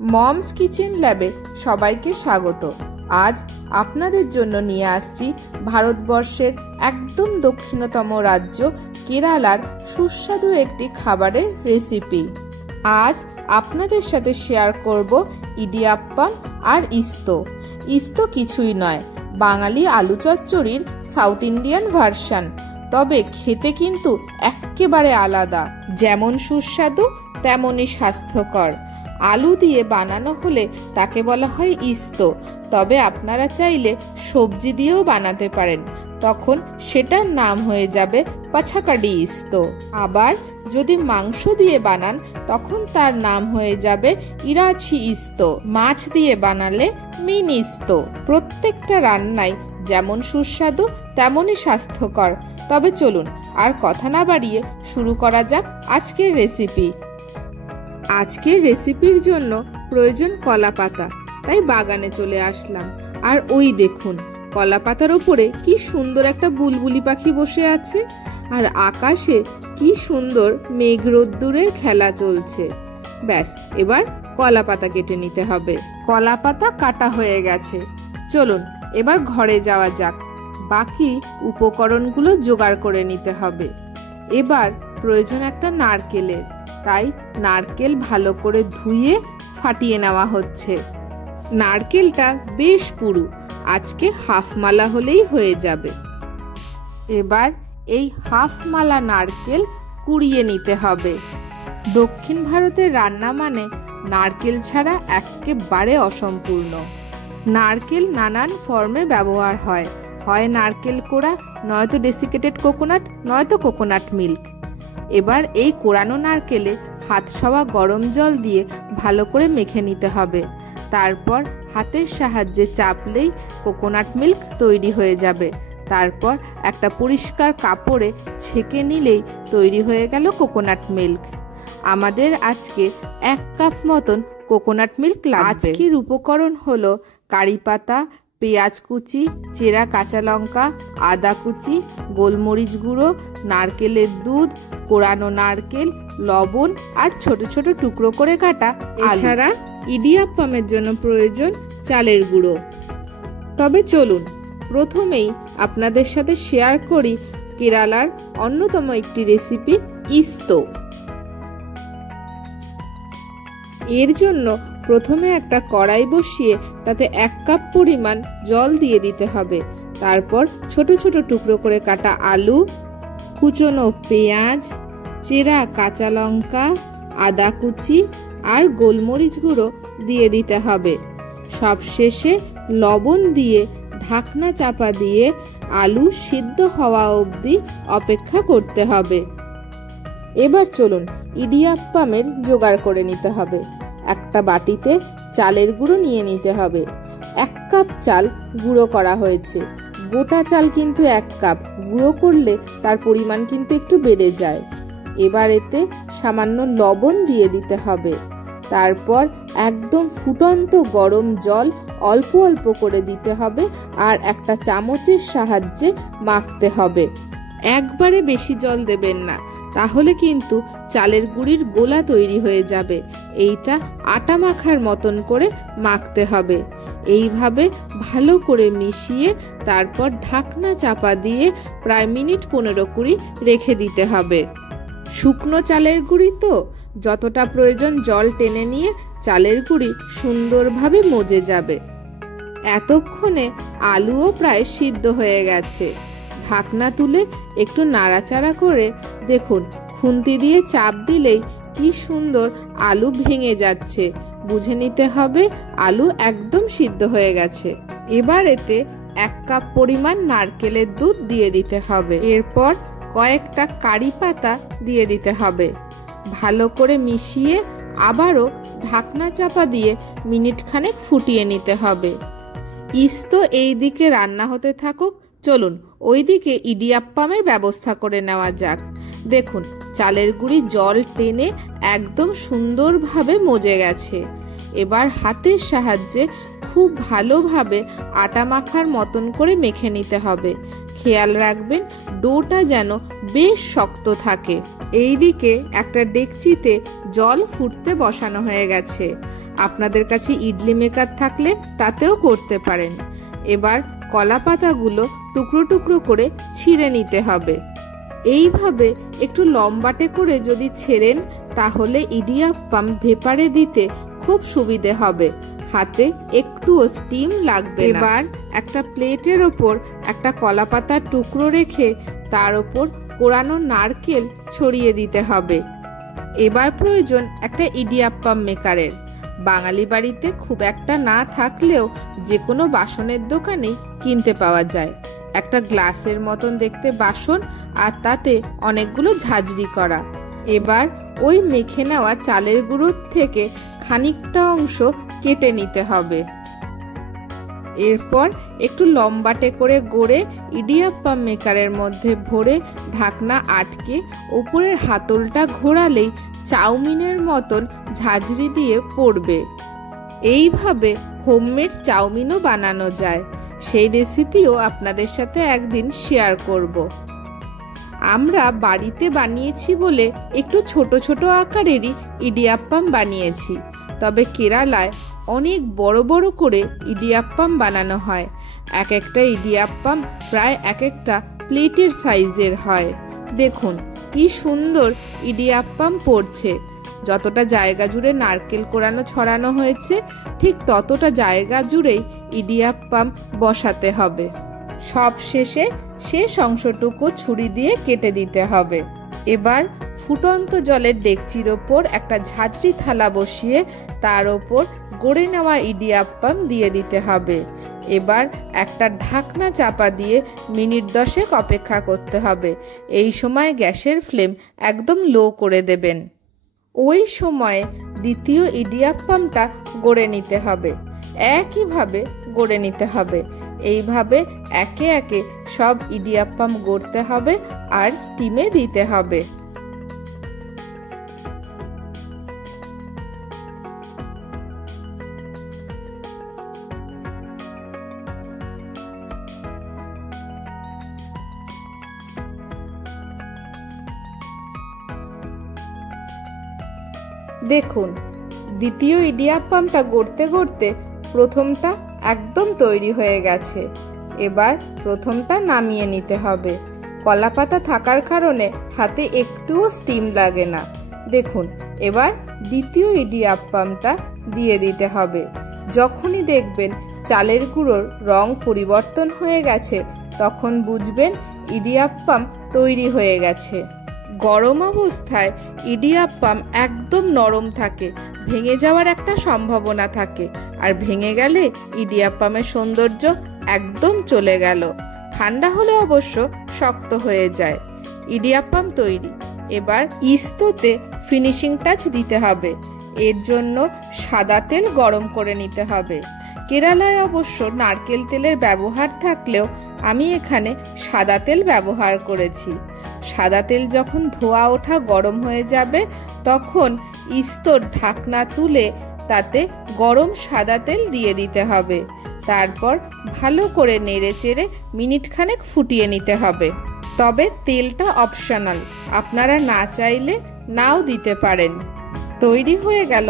Moms kitchen ল্যাবে সবাইকে স্বাগত। আজ আপনাদের জন্য নিয়ে আসছি ভারতবর্ষের একদম দক্ষিণতম রাজ্য কেরালার সুস্বাদু একটি খাবারের রেসিপি। আজ আপনাদের সাথে শেয়ার করব ইডিয়াপ্পাম আর ইস্তো। ইস্তো কিছুই নয়, বাঙালি আলু চচ্চড়ির সাউথ ইন্ডিয়ান ভার্সন, তবে খেতে কিন্তু একেবারে আলাদা। যেমন সুস্বাদু তেমনই স্বাস্থ্যকর। আলু দিয়ে বানানো হলে তাকে বলা হয় ইস্তো, তবে আপনারা চাইলে সবজি দিয়েও বানাতে পারেন, তখন সেটার নাম হয়ে যাবে পাছাকাডি ইস্তো। আবার যদি মাংস দিয়ে বানান তখন তার নাম হয়ে যাবে ইরাচি ইস্তো। মাছ দিয়ে বানালে মিন ইস্তো। প্রত্যেকটা রান্নাই যেমন সুস্বাদু তেমনই স্বাস্থ্যকর। তবে চলুন আর কথা না বাড়িয়ে শুরু করা যাক আজকের রেসিপি। আজকের রেসিপির জন্য প্রয়োজন কলা পাতা, তাই বাগানে চলে আসলাম। আর ওই দেখুন, কলা পাতার ওপরে কি সুন্দর একটা বুলবুলি পাখি বসে আছে, আর আকাশে কি সুন্দর মেঘ রোদ্দুরের খেলা চলছে। ব্যাস, এবার কলা পাতা কেটে নিতে হবে। কলা পাতা কাটা হয়ে গেছে, চলুন এবার ঘরে যাওয়া যাক। বাকি উপকরণগুলো জোগাড় করে নিতে হবে। এবার প্রয়োজন একটা নারকেলের, তাই নারকেল ভালো করে ধুয়ে ফাটিয়ে নেওয়া হচ্ছে। নারকেলটা বেশ পুরু, আজকে হাফ মালা হলেই হয়ে যাবে। এবার এই হাফ মালা নারকেল কুড়িয়ে নিতে হবে। দক্ষিণ ভারতের রান্না মানে নারকেল ছাড়া একেবারে অসম্পূর্ণ। নারকেল নানান ফর্মে ব্যবহার হয়, হয় নারকেল কোড়া, নয়তো ডেসিকেটেড কোকোনাট, নয়তো কোকোনাট মিল্ক। এবার এই কোড়ানো নারকেলে হাত সওয়া গরম জল দিয়ে ভালো করে মেখে নিতে হবে। তারপর হাতের সাহায্যে চাপলেই কোকোনাট মিল্ক তৈরি হয়ে যাবে। তারপর একটা পরিষ্কার কাপড়ে ছেঁকে নিলেই তৈরি হয়ে গেল কোকোনাট মিল্ক। আমাদের আজকে 1 কাপ মতন কোকোনাট মিল্ক লাগবে। আজকের উপকরণ হলো কারি পাতা, পেঁয়াজ কুচি, চেরা কাঁচা লঙ্কা, আদা কুচি, গোলমরিচ গুঁড়ো, নারকেলের দুধ, কোড়ানো নারকেল, লবণ আর ছোট ছোট টুকরো করে কাটা। এছাড়া ইডিয়াপ্পামের জন্য প্রয়োজন চালের গুঁড়ো। তবে চলুন প্রথমেই আপনাদের সাথে শেয়ার করি কেরালার অন্যতম একটি রেসিপি ইস্তো। এর জন্য প্রথমে একটা কড়াই বসিয়ে তাতে 1 কাপ পরিমাণ জল দিয়ে দিতে হবে। তারপর ছোট ছোট টুকরো করে কাটা আলু, কুচনো পেঁয়াজ, চেরা কাঁচা লঙ্কা, আদা কুচি আর গোলমরিচ গুঁড়ো দিয়ে দিতে হবে। সবশেষে লবণ দিয়ে ঢাকনা চাপা দিয়ে আলু সিদ্ধ হওয়া অবধি অপেক্ষা করতে হবে। এবার চলুন ইডিয়াপ্পামের জোগাড় করে নিতে হবে। একটা বাটিতে চালের গুঁড়ো নিয়ে নিতে হবে। 1 কাপ চাল গুঁড়ো করা হয়েছে। গোটা চাল কিন্তু 1 কাপ, গুঁড়ো করলে তার পরিমাণ কিন্তু একটু বেড়ে যায়। এবার এতে সামান্য লবণ দিয়ে দিতে হবে। তারপর একদম ফুটন্ত গরম জল অল্প অল্প করে দিতে হবে আর একটা চামচের সাহায্যে মাখতে হবে। একবারে বেশি জল দেবেন না, তাহলে কিন্তু চালের গুঁড়ির গোলা তৈরি হয়ে যাবে। এইটা আটা মাখার মতন করে মাখতে হবে। এইভাবে ভালো করে মিশিয়ে তারপর ঢাকনা চাপা দিয়ে প্রায় মিনিট 15-20 রেখে দিতে হবে। শুকনো চালের গুঁড়ি তো, যতটা প্রয়োজন জল টেনে নিয়ে চালের গুঁড়ি সুন্দরভাবে মজে যাবে। এতক্ষণে আলুও প্রায় সিদ্ধ হয়ে গেছে। ঢাকনা তুলে একটু নাড়াচাড়া করে দেখুন, খুন্তি দিয়ে চাপ দিলেই কি সুন্দর আলু ভেঙে যাচ্ছে। বুঝে নিতে হবে আলু একদম সিদ্ধ হয়ে গেছে। এবার এতে 1 কাপ পরিমাণ নারকেলের দুধ দিয়ে দিতে হবে। এরপর কয়েকটা কারি পাতা দিয়ে দিতে হবে। ভালো করে মিশিয়ে আবারও ঢাকনা চাপা দিয়ে মিনিট খানেক ফুটিয়ে নিতে হবে। ইস্তো এই দিকে রান্না হতে থাকুক, চলুন ওইদিকে ইডিয়াপ্পামের ব্যবস্থা করে নেওয়া যাক। দেখুন চালের গুঁড়ি জল টেনে একদম সুন্দরভাবে মজে গেছে। এবার হাতের সাহায্যে খুব ভালোভাবে আটা মাখার মতন করে মেখে নিতে হবে। খেয়াল রাখবেন ডোটা যেন বেশ শক্ত থাকে। এইদিকে একটা ডেকচিতে জল ফুটতে বসানো হয়ে গেছে। আপনাদের কাছে ইডলি মেকার থাকলে তাতেও করতে পারেন। এবার কলা পাতাগুলো টুকরো টুকরো করে ছিঁড়ে নিতে হবে। এইভাবে একটু লম্বাটে করে যদি ছেড়েন তাহলে ইডিয়াপ্পাম ভেপারে দিতে খুব সুবিধে হবে, হাতে একটুও স্টিম লাগবে না। এবার একটা প্লেটের ওপর একটা কলা পাতার টুকরো রেখে তার ওপর কোরানো নারকেল ছড়িয়ে দিতে হবে। এবার প্রয়োজন একটা ইডিয়াপ্পাম মেকারের। বাঙালি বাড়িতে খুব একটা না থাকলেও যে কোনো বাসনের দোকানেই কিনতে পাওয়া যায়। একটা গ্লাসের মতন দেখতে বাসন, আর তাতে অনেকগুলো ঝাঁঝরি করা। এবার ওই মেখে নেওয়া চালের গুঁড়োর থেকে খানিকটা অংশ কেটে নিতে হবে। এরপর একটু লম্বাটে করে গড়ে ইডিয়াপ্পাম মেকারের মধ্যে ভরে ঢাকনা আটকে উপরের হাতলটা ঘোরালেই চাউমিনের মতন ঝাঁঝরি দিয়ে পড়বে। এইভাবে হোমমেড চাউমিনও বানানো যায়। সেই রেসিপিও আপনাদের সাথে একদিন শেয়ার করব। আমরা বাড়িতে বানিয়েছি বলে একটু ছোট ছোট আকারেরই ইডিয়াপ্পাম বানিয়েছি, তবে কেরালায় অনেক বড় বড় করে ইডিয়াপ্পাম বানানো হয়। এক একটা ইডিয়াপ্পাম প্রায় এক একটা প্লেটের সাইজের হয়। দেখুন কি সুন্দর ইডিয়াপ্পাম পড়ছে। যতটা জায়গা জুড়ে নারকেল কোরানো ছড়ানো হয়েছে ঠিক ততটা জায়গা জুড়েই ইডিয়াপ্পাম বসাতে হবে। সব শেষে শেষ অংশটুকু ছুরি দিয়ে কেটে দিতে হবে। এবার ফুটন্ত জলের ডেকচির ওপর একটা ঝাঁঝরি থালা বসিয়ে তার ওপর গড়ে নেওয়া ইডিয়াপ্পাম দিয়ে দিতে হবে। এবার একটা ঢাকনা চাপা দিয়ে মিনিট 10 অপেক্ষা করতে হবে। এই সময় গ্যাসের ফ্লেম একদম লো করে দেবেন। ওই সময়ে দ্বিতীয় ইডিয়াপ্পামটা গড়ে নিতে হবে। একইভাবে গড়ে নিতে হবে। এইভাবে একে একে সব ইডিয়াপ্পাম গড়তে হবে আর স্টিমে দিতে হবে। দেখুন দ্বিতীয় ইডিয়াপ্পামটা গড়তে গড়তে প্রথমটা একদম তৈরি হয়ে গেছে। এবার প্রথমটা নামিয়ে নিতে হবে। কলা পাতা থাকার কারণে হাতে একটুও স্টিম লাগে না। দেখুন এবার দ্বিতীয় ইডিয়াপ্পামটা দিয়ে দিতে হবে। যখনই দেখবেন চালের গুঁড়োর রং পরিবর্তন হয়ে গেছে তখন বুঝবেন ইডিয়াপ্পাম তৈরি হয়ে গেছে। গরম অবস্থায় ইডিয়াপ্পাম একদম নরম থাকে, ভেঙে যাওয়ার একটা সম্ভাবনা থাকে, আর ভেঙে গেলে ইডিয়াপ্পামের সৌন্দর্য একদম চলে গেল। ঠান্ডা হলে অবশ্য শক্ত হয়ে যায়। ইডিয়াপ্পাম তৈরি। এবার ইস্তোতে ফিনিশিং টাচ দিতে হবে। এর জন্য সাদা তেল গরম করে নিতে হবে। কেরালায় অবশ্য নারকেল তেলের ব্যবহার থাকলেও আমি এখানে সাদা তেল ব্যবহার করেছি। সাদা তেল যখন ধোয়া ওঠা গরম হয়ে যাবে তখন ইস্তোর ঢাকনা তুলে তাতে গরম সাদা তেল দিয়ে দিতে হবে। তারপর ভালো করে নেড়ে চেড়ে মিনিট খানেক ফুটিয়ে নিতে হবে। তবে তেলটা অপশনাল, আপনারা না চাইলে নাও দিতে পারেন। তৈরি হয়ে গেল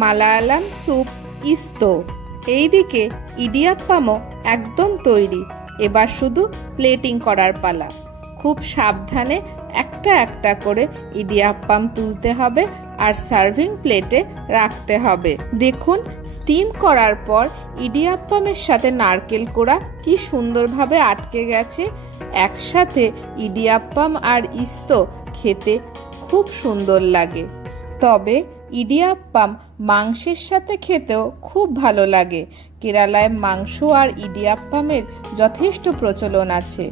মালায়ালাম স্যুপ ইস্তো। এইদিকে ইডিয়াপ্পামও একদম তৈরি। এবার শুধু প্লেটিং করার পালা। খুব সাবধানে একটা একটা করে ইডিয়াপ্পাম তুলতে হবে আর সার্ভিং প্লেটে রাখতে হবে। দেখুন স্টিম করার পর ইডিয়াপ্পামের সাথে নারকেল কোড়া কি সুন্দরভাবে আটকে গেছে। একসাথে ইডিয়াপ্পাম আর ইস্তো খেতে খুব সুন্দর লাগে। তবে ইডিয়াপ্পাম মাংসের সাথে খেতেও খুব ভালো লাগে। কেরালায় মাংস আর ইডিয়াপ্পামের যথেষ্ট প্রচলন আছে।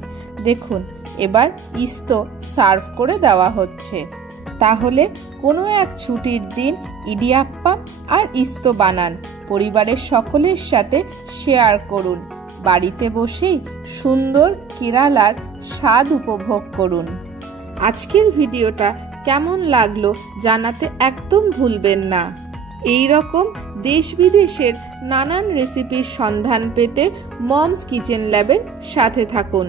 দেখুন এবার ইস্তো সার্ভ করে দেওয়া হচ্ছে। তাহলে কোনো এক ছুটির দিন ইডিয়াপ্পাম আর ইস্তো বানান, পরিবারের সকলের সাথে শেয়ার করুন। বাড়িতে বসেই সুন্দর কেরালার স্বাদ উপভোগ করুন। আজকের ভিডিওটা কেমন লাগলো জানাতে একদম ভুলবেন না। এই রকম দেশ বিদেশের নানান রেসিপির সন্ধান পেতে মমস কিচেন ল্যাবের সাথে থাকুন।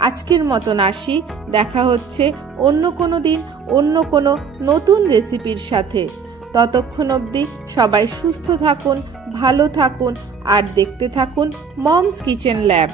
আজকের মতন আসি, দেখা হচ্ছে অন্য কোনো দিন অন্য কোনো নতুন রেসিপির সাথে। ততক্ষণ অবধি সবাই সুস্থ থাকুন, ভালো থাকুন আর দেখতে থাকুন মমস কিচেন ল্যাব।